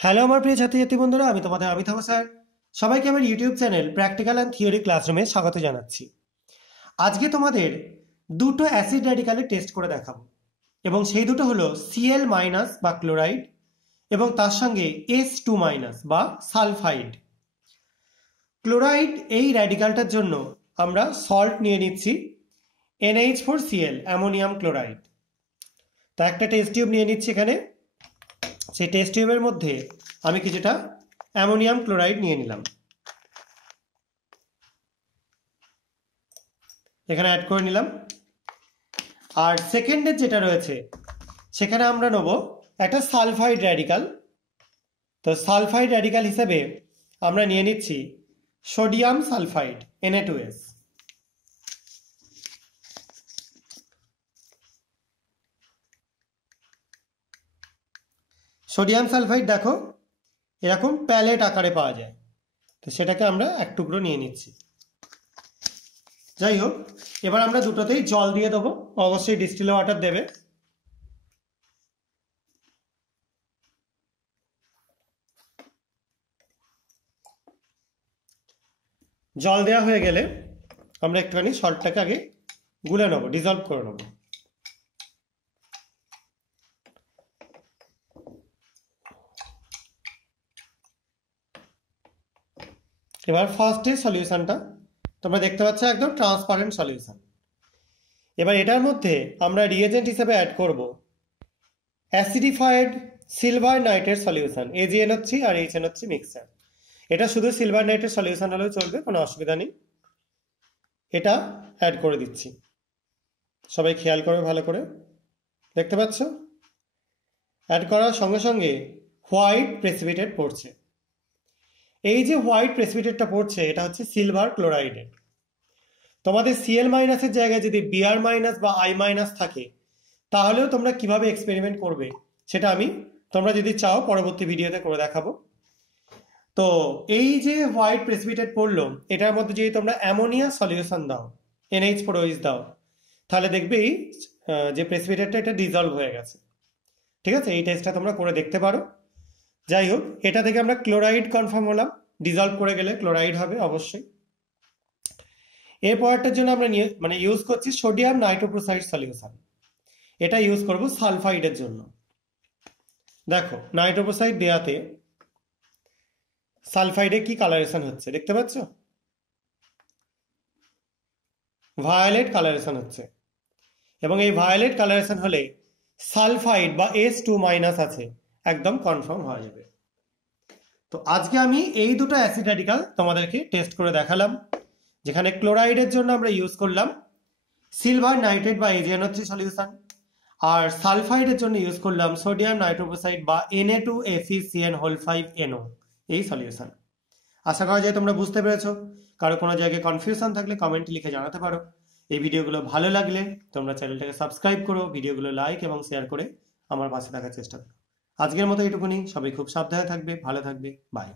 Hello আমার প্রিয় ছাত্রছাত্রী বন্ধুরা, আমি তোমাদের অমিতাভ স্যার। সবাইকে আমার YouTube channel practical and theory ক্লাসরুমে স্বাগত জানাচ্ছি। আজকে তোমাদের দুটো অ্যাসিড র্যাডিক্যালের টেস্ট করে দেখাবো, এবং সেই দুটো হলো Cl মাইনাস বা ক্লোরাইড এবং তার সঙ্গে S2 মাইনাস বা সালফাইড। ক্লোরাইড এই র্যাডিক্যালটার জন্য আমরা সল্ট নিয়ে নিচ্ছি NH4Cl অ্যামোনিয়াম ক্লোরাইড। তা একটা টেস্ট টিউব নিয়ে নিচ্ছি এখানে। সেই টেস্ট টিউবের মধ্যে আমি কিছুটা অ্যামোনিয়াম ক্লোরাইড নিয়ে নিলাম, এখানে অ্যাড করে নিলাম। আর সেকেন্ডের যেটা রয়েছে সেখানে আমরা নেব একটা সালফাইড র্যাডিক্যাল। তো সালফাইড র্যাডিক্যাল হিসেবে আমরা নিয়ে নিচ্ছি sodium sulphide Na2S। Sodium sulphide দেখো এরকম প্যালেট আকারে পাওয়া যায়, তো সেটাকে আমরা এক টুকরো নিয়ে নিচ্ছি। যাই হোক, এবার আমরা দুটোতেই জল দিয়ে দেবো, অবশ্যই ডিস্টিল ওয়াটার দেবে। জল দেওয়া হয়ে গেলে আমরা একটুখানি সল্টটাকে আগে গুলে নেবো, ডিজলভ করে নেবো। এবার ফার্স্টের সলিউশনটা তোমরা দেখতে পাচ্ছ, একদম ট্রান্সপারেন্ট সলিউশন। এবার এটার মধ্যে আমরা রিয়েজেন্ট হিসেবে অ্যাড করব অ্যাসিডিফাইড সিলভার নাইট্রেট সলিউশন, AgNO3 আর HNO3 মিক্সচার। এটা শুধু সিলভার নাইট্রেট সলিউশন হলেও চলবে, কোনো অসুবিধা নেই। এটা অ্যাড করে দিচ্ছি, সবাই খেয়াল করবে ভালো করে। দেখতে পাচ্ছ অ্যাড করার সঙ্গে সঙ্গে হোয়াইট প্রেসিপিটেট পড়ছে। এই যে হোয়াইট প্রেসিপিটেটটা পড়ছে এটা হচ্ছে সিলভার ক্লোরাইডের। তোমাদের Cl মাইনাসের জায়গায় যদি Br মাইনাস বা I মাইনাস থাকে তাহলেও তোমরা কিভাবে এক্সপেরিমেন্ট করবে সেটা আমি তোমরা যদি চাও পরবর্তী ভিডিওতে করে দেখাবো। তো এই যে হোয়াইট প্রেসিপিটেট পড়লো, এটার মধ্যে যদি তোমরা অ্যামোনিয়া সলিউশন দাও, NH4OH দাও, তাহলে দেখবে এই যে প্রেসিপিটেটটা এটা ডিজলভ হয়ে গেছে। ঠিক আছে, এই টেস্টটা তোমরা করে দেখতে পারো। যাই হোক, এটা থেকে আমরা ক্লোরাইড কনফার্ম হলাম, ডিজলভ করে গেলে ক্লোরাইড হবে অবশ্যই। এর পরেরটার জন্য আমরা ইউজ করছি সোডিয়াম নাইট্রোক্লোরাইড সলিউশন। এটা ইউজ করব সালফাইডের জন্য। দেখো নাইট্রোক্লোরাইড দেওয়াতে সালফাইডে কি কালারেশন হচ্ছে দেখতে পাচ্ছ, ভায়োলেট কালারেশন হচ্ছে। এবং এই ভায়োলেট কালারেশন হলে সালফাইড বা S2 মাইনাস আছে, একদম কনফার্ম হয়ে যাবে। তো আজকে আমি এই দুটো অ্যাসিড র্যাডিক্যাল তোমাদেরকে টেস্ট করে দেখালাম, যেখানে ক্লোরাইডের জন্য আমরা ইউজ করলাম সিলভার নাইট্রেট বা AgNO3 সলিউশন, আর সালফাইডের জন্য ইউজ করলাম সোডিয়াম নাইট্রোক্লোরাইড বা Na2FeCN5NO এই সলিউশন। আশা করা যায় তোমরা বুঝতে পেরেছো। কারো কোনো জায়গায় কনফিউশন থাকলে কমেন্টে লিখে জানাতে পারো। এই ভিডিওগুলো ভালো লাগলে তোমরা চ্যানেলটাকে সাবস্ক্রাইব করো, ভিডিওগুলো লাইক এবং শেয়ার করে আমার পাশে থাকার চেষ্টা করো। আজকের মতো এইটুকুনি, সবাই খুব সাবধানে থাকবে, ভালো থাকবে, বাই।